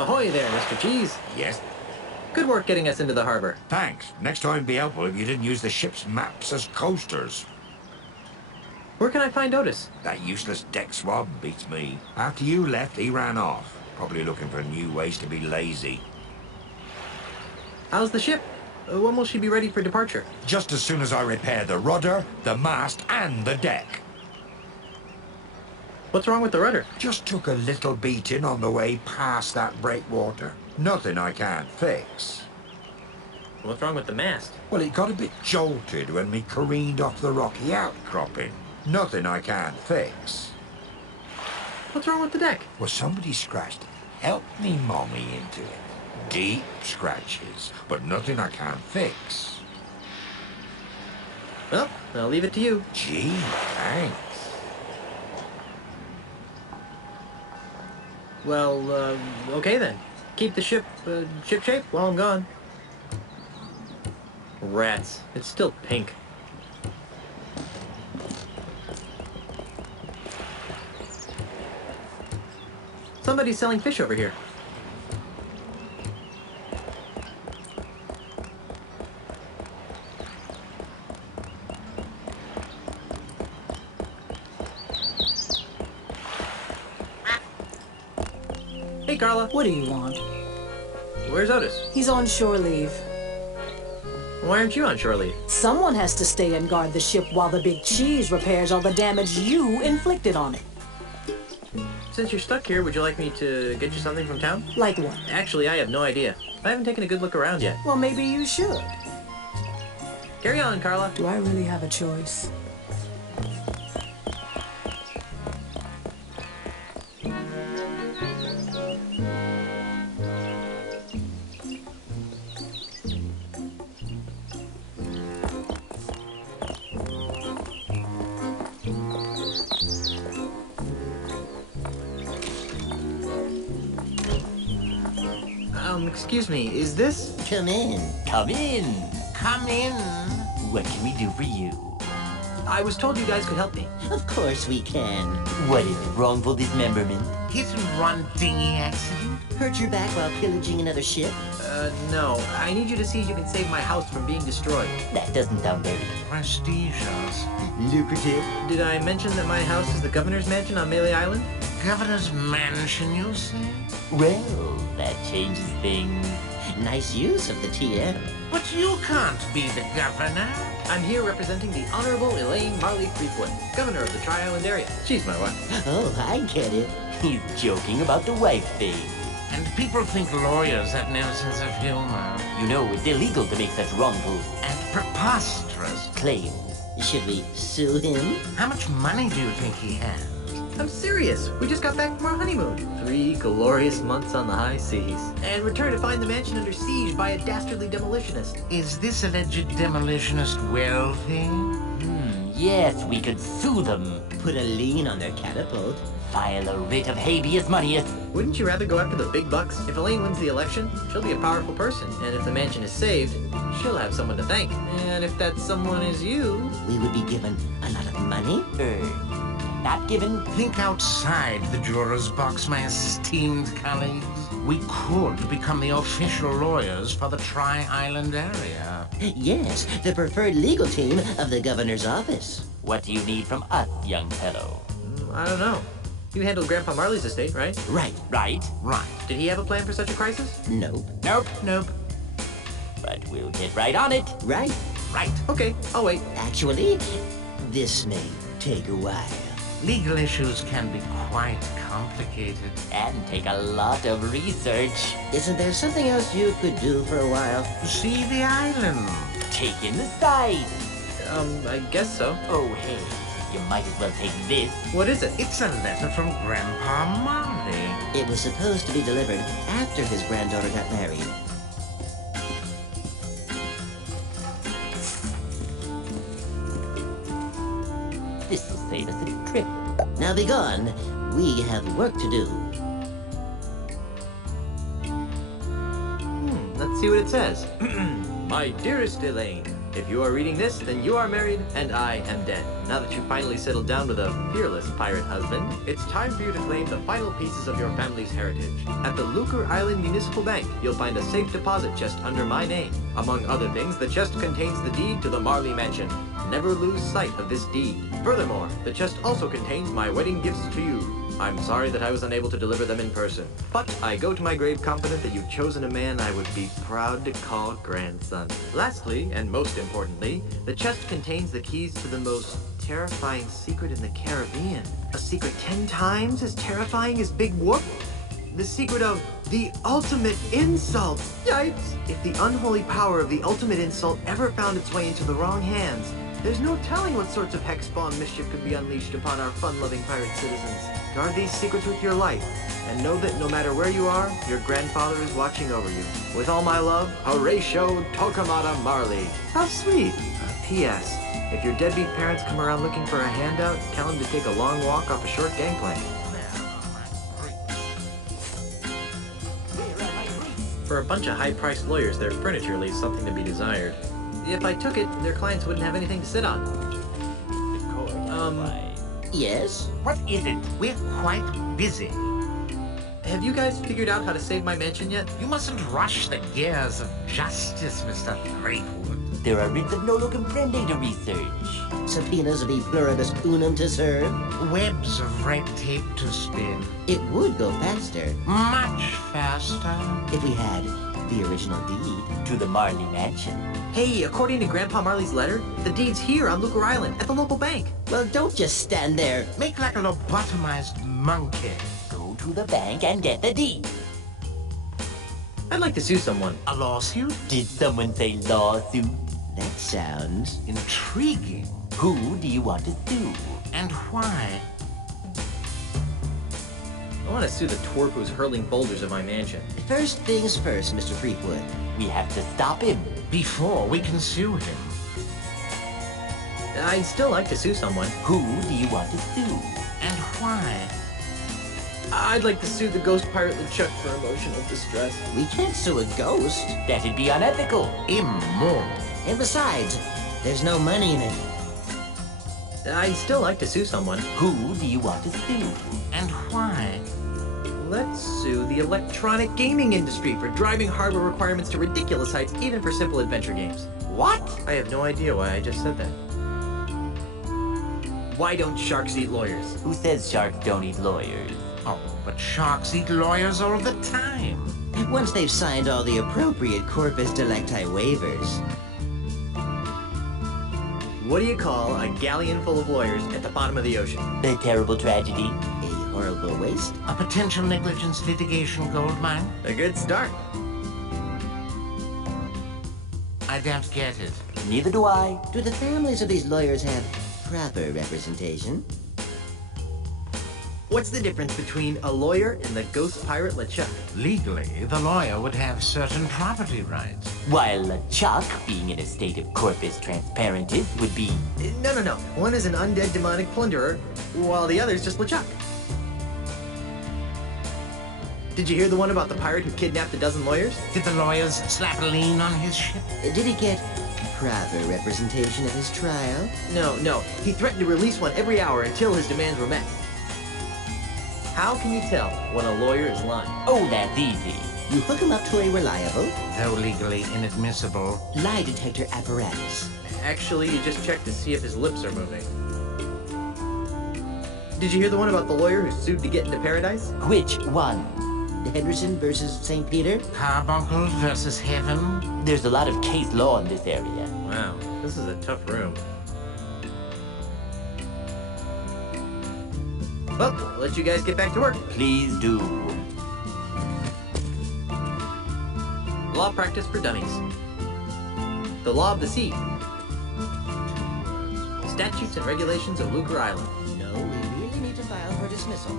Ahoy there, Mr. Cheese. Yes? Good work getting us into the harbor. Thanks. Next time be helpful if you didn't use the ship's maps as coasters. Where can I find Otis? That useless deck swab beats me. After you left, he ran off. Probably looking for new ways to be lazy. How's the ship? When will she be ready for departure? Just as soon as I repair the rudder, the mast, and the deck. What's wrong with the rudder? Just took a little beating on the way past that breakwater. Nothing I can't fix. What's wrong with the mast? Well, it got a bit jolted when we careened off the rocky outcropping. Nothing I can't fix. What's wrong with the deck? Well, somebody scratched Help Me Mommy into it. Deep scratches, but nothing I can't fix. Well, I'll leave it to you. Gee, thanks. Well, okay then. Keep the ship, shipshape while I'm gone. Rats. It's still pink. Somebody's selling fish over here. Hey, Carla. What do you want? Where's Otis? He's on shore leave. Why aren't you on shore leave? Someone has to stay and guard the ship while the big cheese repairs all the damage you inflicted on it. Since you're stuck here, would you like me to get you something from town? Like what? Actually, I have no idea. I haven't taken a good look around yet. Well, maybe you should. Carry on, Carla. Do I really have a choice? Excuse me, is this? Come in. Come in. Come in. What can we do for you? I was told you guys could help me. Of course we can. What is it? Wrongful dismemberment? Hit and run dinghy accident? Hurt your back while pillaging another ship? No. I need you to see if you can save my house from being destroyed. That doesn't sound very Prestigious. lucrative. Did I mention that my house is the governor's mansion on Mêléy Island? Governor's mansion, you say? Well, that changes things. Nice use of the TM. But you can't be the governor. I'm here representing the Honorable Элейн Marli Tripwud, governor of the Tri-Island area. She's my wife. Oh, I get it. He's joking about the wife thing. And people think lawyers have no sense of humor. You know, it's illegal to make such wrongful And preposterous. claims. Should we sue him? How much money do you think he has? I'm serious. We just got back from our honeymoon. 3 glorious months on the high seas. And returned to find the mansion under siege by a dastardly demolitionist. Is this alleged demolitionist wealthy? Yes, we could sue them. Put a lien on their catapult. File a writ of habeas money. Wouldn't you rather go after the big bucks? If Элейн wins the election, she'll be a powerful person. And if the mansion is saved, she'll have someone to thank. And if that someone is you... We would be given a lot of money. Not given. Think outside the juror's box, my esteemed colleagues. We could become the official lawyers for the Tri-Island area. Yes, the preferred legal team of the governor's office. What do you need from us, young fellow? I don't know. You handled Grandpa Marley's estate, right? Right. Right? Right. Did he have a plan for such a crisis? Nope. Nope. Nope. But we'll get right on it. Right. Right. Okay, I'll wait. Actually, this may take a while. Legal issues can be quite complicated. And take a lot of research. Isn't there something else you could do for a while? See the island. Take in the sight. I guess so. Oh, hey, you might as well take this. What is it? It's a letter from Grandpa Marli. It was supposed to be delivered after his granddaughter got married. This'll save us a trip. Now be gone. We have work to do. Let's see what it says. My dearest Элейн, If you are reading this, then you are married, and I am dead. Now that you've finally settled down with a fearless pirate husband, it's time for you to claim the final pieces of your family's heritage. At the Lucre Island Municipal Bank, you'll find a safe deposit chest under my name. Among other things, the chest contains the deed to the Marley mansion. Never lose sight of this deed. Furthermore, the chest also contains my wedding gifts to you. I'm sorry that I was unable to deliver them in person, but I go to my grave confident that you've chosen a man I would be proud to call grandson. Lastly, and most importantly, the chest contains the keys to the most terrifying secret in the Caribbean. A secret 10 times as terrifying as Big Whoop? The secret of the ultimate insult! Yikes! If the unholy power of the ultimate insult ever found its way into the wrong hands, there's no telling what sorts of hex-spawn mischief could be unleashed upon our fun-loving pirate citizens. Guard these secrets with your life, and know that no matter where you are, your grandfather is watching over you. With all my love, Horatio Tokamata Marley. How sweet! P.S. If your deadbeat parents come around looking for a handout, tell them to take a long walk off a short gangplank. For a bunch of high-priced lawyers, their furniture leaves something to be desired. If I took it, their clients wouldn't have anything to sit on. Yes? What is it? We're quite busy. Have you guys figured out how to save my mansion yet? You mustn't rush the gears of justice, Mr. Tripwud. There are writs of nolo comprende to research. Subpoenas of e pluribus unum to serve. Webs of red tape to spin. It would go faster Much faster. if we had the original deed. To the Marley mansion. Hey, according to Grandpa Marley's letter, the deed's here on Lucre Island at the local bank. Well, don't just stand there. Make like a lobotomized monkey. Go to the bank and get the deed. I'd like to sue someone. A lawsuit? Did someone say lawsuit? That sounds... Intriguing. Who do you want to sue? And why? I want to sue the twerp who's hurling boulders at my mansion. First things first, Mr. Threepwood. We have to stop him. Before we can sue him. I'd still like to sue someone. Who do you want to sue? And why? I'd like to sue the ghost pirate LeChuck for emotional distress. We can't sue a ghost. That'd be unethical. Immoral. And besides, there's no money in it. I'd still like to sue someone. Who do you want to sue? And why? Let's sue the electronic gaming industry for driving hardware requirements to ridiculous heights, even for simple adventure games. What? I have no idea why I just said that. Why don't sharks eat lawyers? Who says sharks don't eat lawyers? Oh, but sharks eat lawyers all the time. Once they've signed all the appropriate corpus delicti waivers. What do you call a galleon full of lawyers at the bottom of the ocean? A terrible tragedy. A horrible waste. A potential negligence litigation gold mine? A good start. I don't get it. Neither do I. Do the families of these lawyers have proper representation? What's the difference between a lawyer and the ghost pirate LeChuck? Legally, the lawyer would have certain property rights. While LeChuck, being in a state of corpus transparentis, would be... No. One is an undead demonic plunderer, while the other's just LeChuck. Did you hear the one about the pirate who kidnapped a dozen lawyers? Did the lawyers slap a lien on his ship? Did he get proper representation at his trial? No. He threatened to release one every hour until his demands were met. How can you tell when a lawyer is lying? Oh, that's easy. You hook him up to a reliable Though legally inadmissible. lie detector apparatus. Actually, you just check to see if his lips are moving. Did you hear the one about the lawyer who sued to get into paradise? Which one? Henderson versus St. Peter? Carbuncle versus heaven. There's a lot of case law in this area. Wow, this is a tough room. Well, I'll let you guys get back to work. Please do. Law practice for dummies. The law of the sea. Statutes and regulations of Lucre Island. No, we really need to file for dismissal.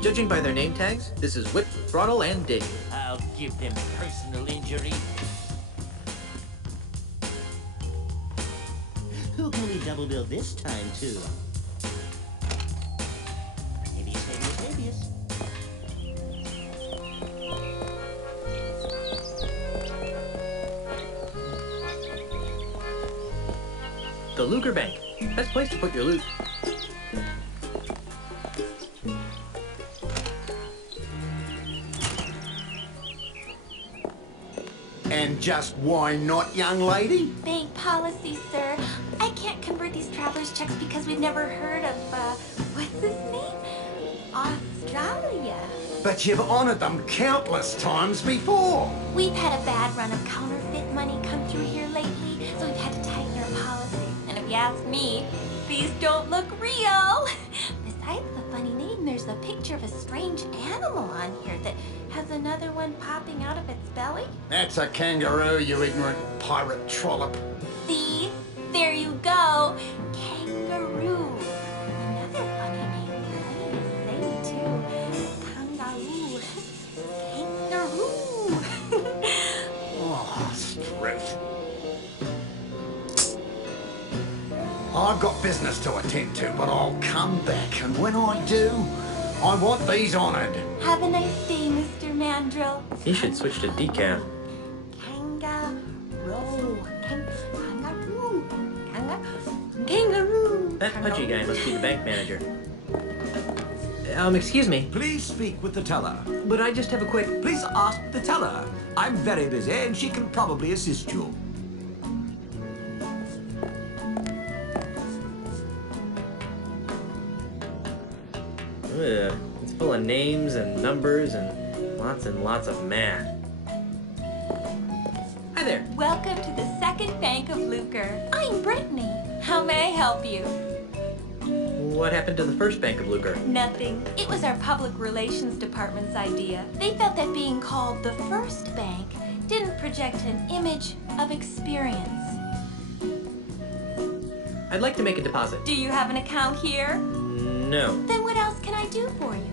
Judging by their name tags, this is whip, throttle, and dig. I'll give them personal injury. Who can we double bill this time, too? Habeas. Lucre Bank. Best place to put your loot. And just why not, young lady? Bank policy, sir. I can't convert these traveler's checks because we've never heard of, what's his name? Australia. But you've honored them countless times before. We've had a bad run of counterfeit money come through here lately, so we've had to tighten our policy. And if you ask me, these don't look real. Besides the funny name, there's a picture of a strange animal on here that has another one popping out of its belly. That's a kangaroo, you ignorant pirate trollop. See? There you go. Kangaroo. Another funny name. Funny to say, too. Kangaroo. Kangaroo. Oh, straight. I've got business to attend to, but I'll come back. And when I do, I want these honored. Have a nice day, Mr. Mandrill. He should switch to decaf. Kangaroo. Kangaroo. Kangaroo. That pudgy guy must be the bank manager. Excuse me, Please speak with the teller. but I just have a quick... Please ask the teller. I'm very busy and she can probably assist you. Ugh, it's full of names and numbers and lots of math. Hi there. Welcome to the Second Bank of Lucre. I'm Brittany. How may I help you? What happened to the first Bank of Lucre? Nothing. It was our public relations department's idea. They felt that being called the first bank didn't project an image of experience. I'd like to make a deposit. Do you have an account here? No. Then what else can I do for you?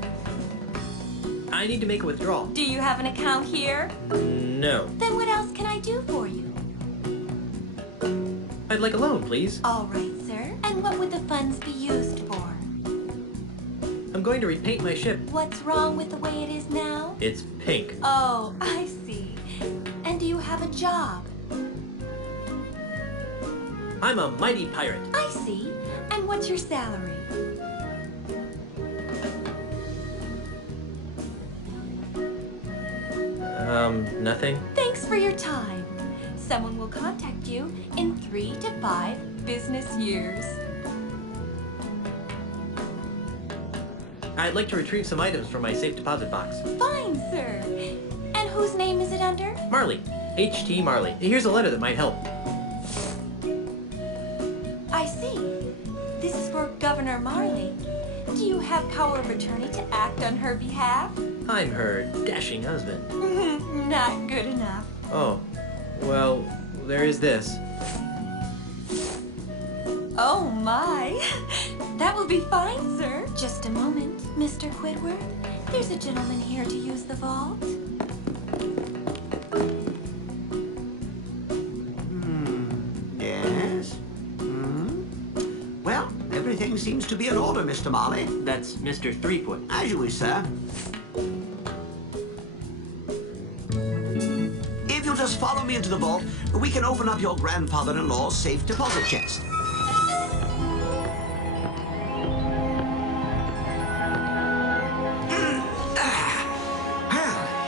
I need to make a withdrawal. Do you have an account here? No. Then what else can I do for you? I'd like a loan, please. All right, sir. And what would the funds be used for? I'm going to repaint my ship. What's wrong with the way it is now? It's pink. Oh, I see. And do you have a job? I'm a mighty pirate. I see. And what's your salary? Nothing. Thanks for your time. Someone will contact you in 3 to 5 business years. I'd like to retrieve some items from my safe deposit box. Fine, sir. And whose name is it under? Marley. H.T. Marley. Here's a letter that might help. I see. This is for Governor Marley. Do you have power of attorney to act on her behalf? I'm her dashing husband. Not good enough. Oh. Well, there is this. Oh my. That will be fine, sir. Just a moment, Mr. Quidworth. There's a gentleman here to use the vault. Yes? Well, everything seems to be in order, Mr. Marley. That's Mr. Threepwood. As you wish, sir. If you'll just follow me into the vault, we can open up your grandfather-in-law's safe deposit chest.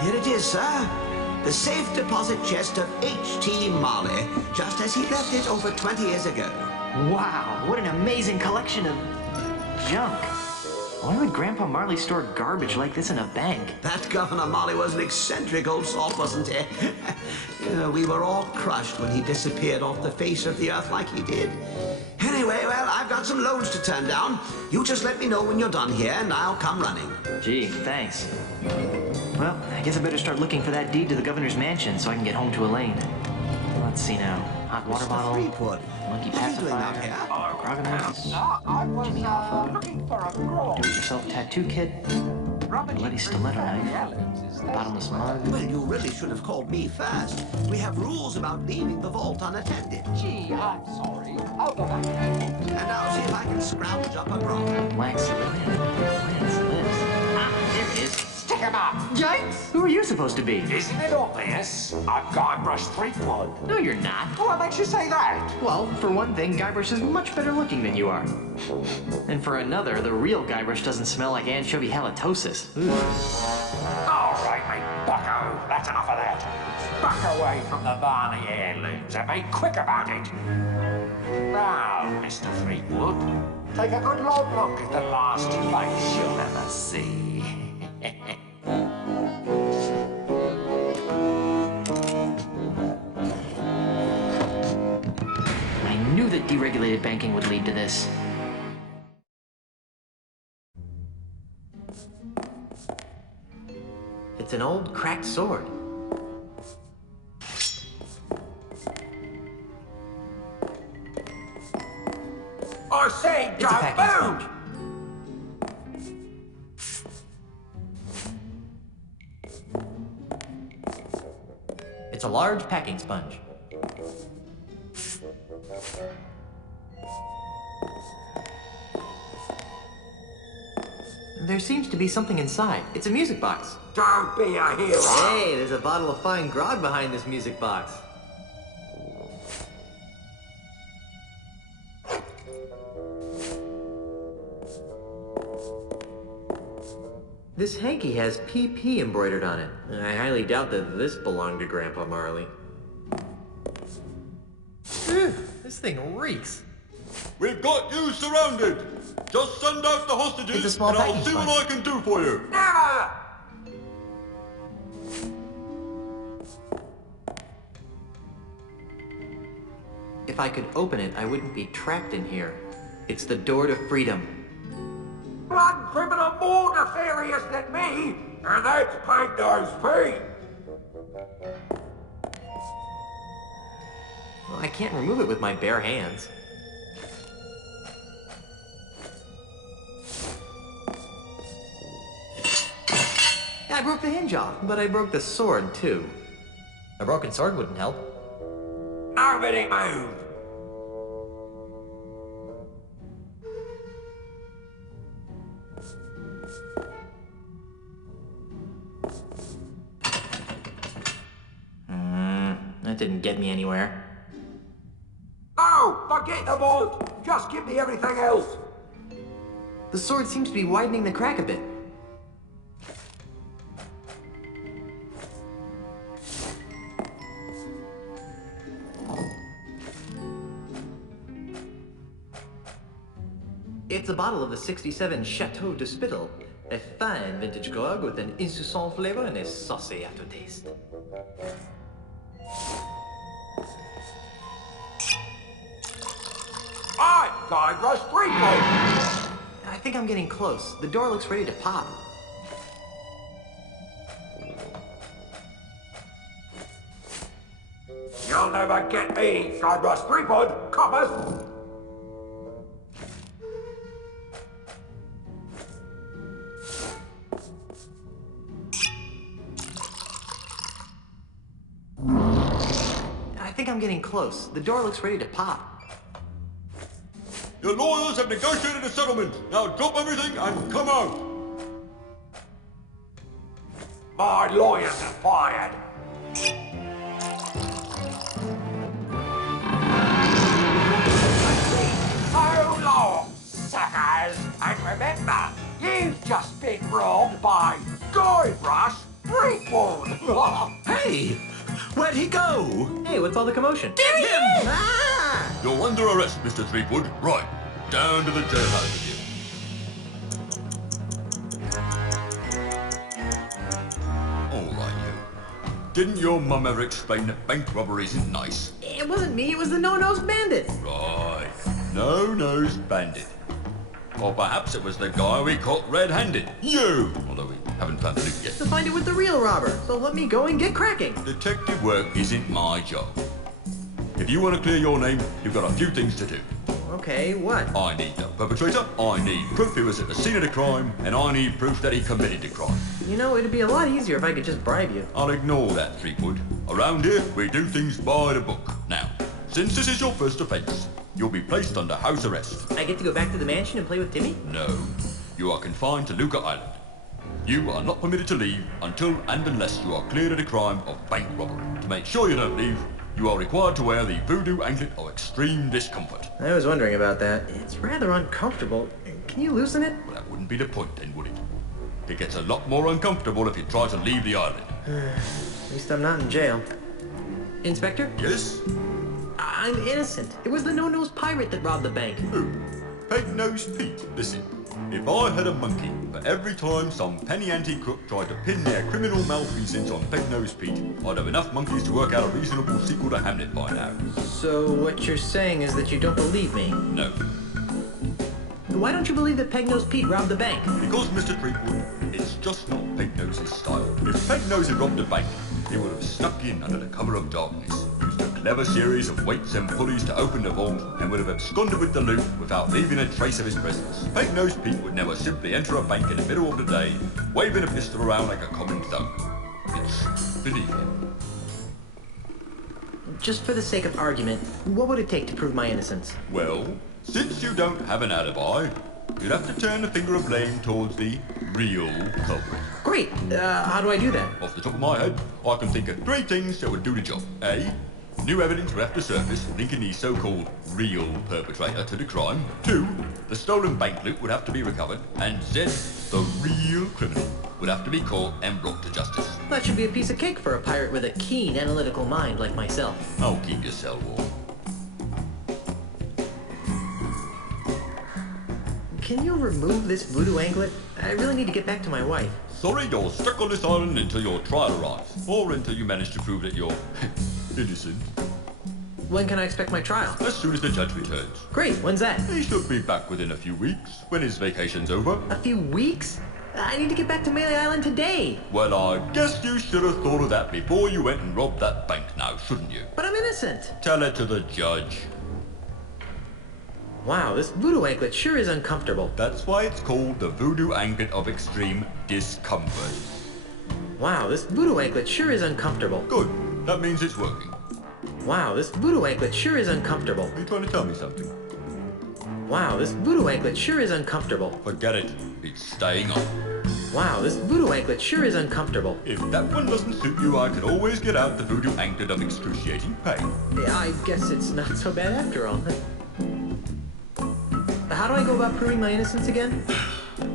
Here it is, sir. The safe deposit chest of H.T. Marley, just as he left it over 20 years ago. Wow, what an amazing collection of junk. Why would Grandpa Marley store garbage like this in a bank? That Governor Marley was an eccentric old salt, wasn't he? We were all crushed when he disappeared off the face of the earth like he did. Anyway, well, I've got some loans to turn down. You just let me know when you're done here, and I'll come running. Gee, thanks. Well, I guess I better start looking for that deed to the governor's mansion so I can get home to Elaine's. Let's see now. Hot water Mr. bottle, Threepwood, monkey what are you doing out pacifier, here? Groganus, Jimmy Hoffa, do-it-yourself tattoo kit, bloody stiletto knife, bottomless mug. Well, you really should have called me first. We have rules about leaving the vault unattended. Gee, I'm sorry. I'll go back. And I'll see if I can scrounge up a grog. Wax linen, Lance lives. Ah, there it is. Stick him up. Yikes! Who are you supposed to be? Isn't it obvious? I'm Gaibrаш Tripwud. No, you're not. What makes you say that? Well, for one thing, Guybrush is much better looking than you are. And for another, the real Guybrush doesn't smell like anchovy halitosis. All right, mate, bucko. That's enough of that. Back away from the Marley heirlooms and be quick about it. Now, Mr. Tripwud, take a good long look at the last face you'll ever see. I knew that deregulated banking would lead to this. It's an old cracked sword. I say, It's a don't packing move! sponge. It's a large packing sponge. There seems to be something inside. It's a music box. Don't be a hero! Hey, there's a bottle of fine grog behind this music box. This hanky has PP embroidered on it. I highly doubt that this belonged to Grandpa Marley. Phew, this thing reeks. We've got you surrounded. Just send out the hostages It's a small and I'll packing see what sponge. I can do for you. Never! If I could open it, I wouldn't be trapped in here. It's the door to freedom. One criminal more nefarious than me, and that's Pando's Pete. Well, I can't remove it with my bare hands. I broke the hinge off, but I broke the sword, too. A broken sword wouldn't help. Nobody move. That didn't get me anywhere. Oh, forget the bolt. Just give me everything else. The sword seems to be widening the crack a bit. It's a bottle of the 67 Chateau de Spittle. A fine vintage grog with an insouciant flavor and a saucy aftertaste. I'm Gaibrаш Tripwud. I think I'm getting close. The door looks ready to pop. You'll never get me, Gaibrаш Tripwud, coppers. I think I'm getting close. The door looks ready to pop. Your lawyers have negotiated a settlement. Now drop everything and come out. My lawyers are fired. So long, suckers. And remember, you've just been robbed by Gaibrаш Tripwud. Hey! Where'd he go? Hey, what's all the commotion? Get him! Ah! You're under arrest, Mr. Tripwud. Right. Down to the jailhouse with you. All right, you. Didn't your mum ever explain that bank robbery isn't nice? It wasn't me, it was the no-nosed bandit. Right. No-nosed bandit. Or perhaps it was the guy we caught red-handed. You! Although we haven't found the loot yet. To find it with the real robber, so let me go and get cracking. Detective work isn't my job. If you want to clear your name, you've got a few things to do. Okay, what? I need the perpetrator, I need proof he was at the scene of the crime, and I need proof that he committed the crime. You know, it'd be a lot easier if I could just bribe you. I'll ignore that, Tripwud. Around here, we do things by the book. Now, since this is your first offence, you'll be placed under house arrest. I get to go back to the mansion and play with Timmy? No, you are confined to Luca Island. You are not permitted to leave until and unless you are cleared of the crime of bank robbery. To make sure you don't leave, you are required to wear the voodoo anklet of extreme discomfort. I was wondering about that. It's rather uncomfortable. Can you loosen it? Well, that wouldn't be the point then, would it? It gets a lot more uncomfortable if you try to leave the island. At least I'm not in jail. Inspector? Yes? I'm innocent. It was the no-nose pirate that robbed the bank. Who? Peg-nosed Pete. Listen, if I had a monkey for every time some penny ante crook tried to pin their criminal malfeasance on Peg-nosed Pete, I'd have enough monkeys to work out a reasonable sequel to Hamlet by now. So what you're saying is that you don't believe me? No. Why don't you believe that Peg-nosed Pete robbed the bank? Because, Mr. Tripwood, it's just not Peg-Nose's style. If Peg-Nose had robbed a bank, he would have snuck in under the cover of darkness, used a clever series of weights and pulleys to open the vault, and would have absconded with the loot without leaving a trace of his presence. Peg-Nosed Pete would never simply enter a bank in the middle of the day, waving a pistol around like a common thug. It's beneath him. Just for the sake of argument, what would it take to prove my innocence? Well, since you don't have an alibi, you'd have to turn the finger of blame towards the real culprit. Great! How do I do that? Off the top of my head, I can think of 3 things that would do the job. A. New evidence would have to surface linking the so-called real perpetrator to the crime. 2. The stolen bank loot would have to be recovered. And Z. The real criminal would have to be caught and brought to justice. That should be a piece of cake for a pirate with a keen analytical mind like myself. Oh, keep your cell warm. Can you remove this voodoo anklet? I really need to get back to my wife. Sorry, you're stuck on this island until your trial arrives, or until you manage to prove that you're innocent. When can I expect my trial? As soon as the judge returns. Great, when's that? He should be back within a few weeks, when his vacation's over. A few weeks? I need to get back to Mêléy Island today. Well, I guess you should have thought of that before you went and robbed that bank now, shouldn't you? But I'm innocent. Tell it to the judge. Wow, this voodoo anklet sure is uncomfortable. That's why it's called the voodoo anklet of extreme discomfort. Wow, this voodoo anklet sure is uncomfortable. Good. That means it's working. Wow, this voodoo anklet sure is uncomfortable. Are you trying to tell me something? Wow, this voodoo anklet sure is uncomfortable. Forget it. It's staying on. Wow, this voodoo anklet sure is uncomfortable. If that one doesn't suit you, I can always get out the voodoo anklet of excruciating pain. Yeah, I guess it's not so bad after all. How do I go about proving my innocence again?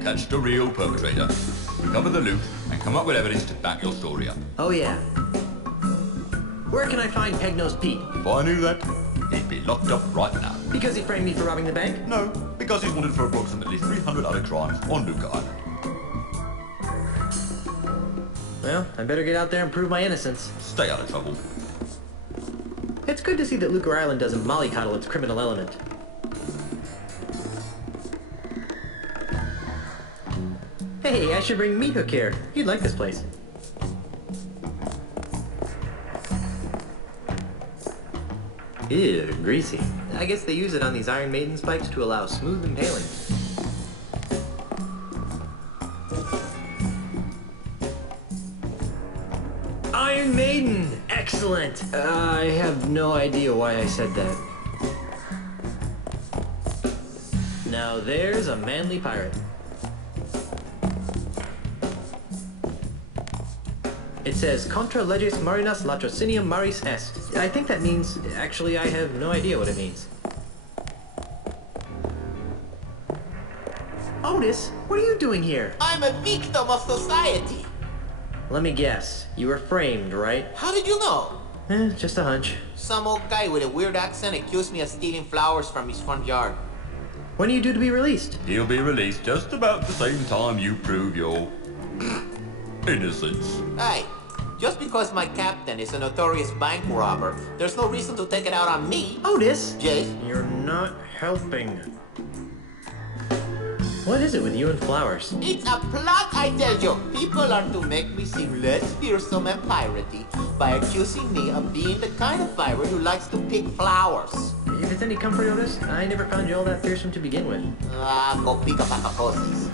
Catch the real perpetrator, recover the loot, and come up with evidence to back your story up. Oh yeah. Where can I find Peg-nosed Pete? If I knew that, he'd be locked up right now. Because he framed me for robbing the bank? No, because he's wanted for approximately 300 other crimes on Luca Island. Well, I better get out there and prove my innocence. Stay out of trouble. It's good to see that Luca Island doesn't mollycoddle its criminal element. Hey, I should bring Meat Hook here. He'd like this place. Ew, greasy. I guess they use it on these Iron Maiden spikes to allow smooth impaling. Iron Maiden! Excellent! I have no idea why I said that. Now there's a manly pirate. It says, Contra leges marinas latrocinium maris est. I think that means, actually, I have no idea what it means. Otis, what are you doing here? I'm a victim of society. Let me guess. You were framed, right? How did you know? Just a hunch. Some old guy with a weird accent accused me of stealing flowers from his front yard. When are you due to be released? He'll be released just about the same time you prove your innocence. Hey, just because my captain is a notorious bank robber, there's no reason to take it out on me. Otis! Yes? You're not helping. What is it with you and flowers? It's a plot, I tell you. People are to make me seem less fearsome and piratey by accusing me of being the kind of pirate who likes to pick flowers. If it's any comfort, Otis, I never found you all that fearsome to begin with. Go pick a pack of posies.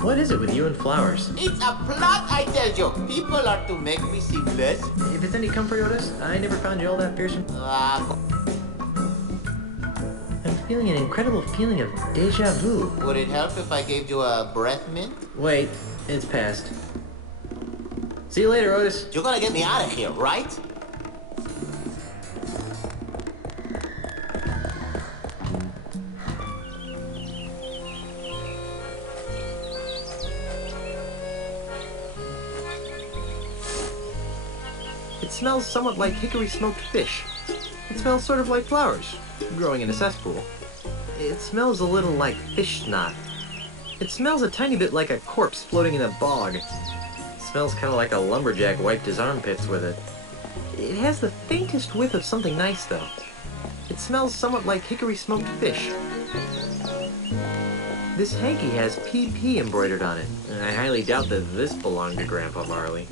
What is it with you and flowers? It's a plot, I tell you. People are to make me seem less. If it's any comfort, Otis, I never found you all that fearsome. feeling an incredible feeling of deja vu. Would it help if I gave you a breath mint? Wait, it's past. See you later, Otis. You're gonna get me out of here, right? It smells somewhat like hickory smoked fish. It smells sort of like flowers, growing in a cesspool. It smells a little like fish snot. It smells a tiny bit like a corpse floating in a bog. It smells kind of like a lumberjack wiped his armpits with it. It has the faintest whiff of something nice, though. It smells somewhat like hickory smoked fish. This hanky has PP embroidered on it, and I highly doubt that this belonged to Grandpa Marley.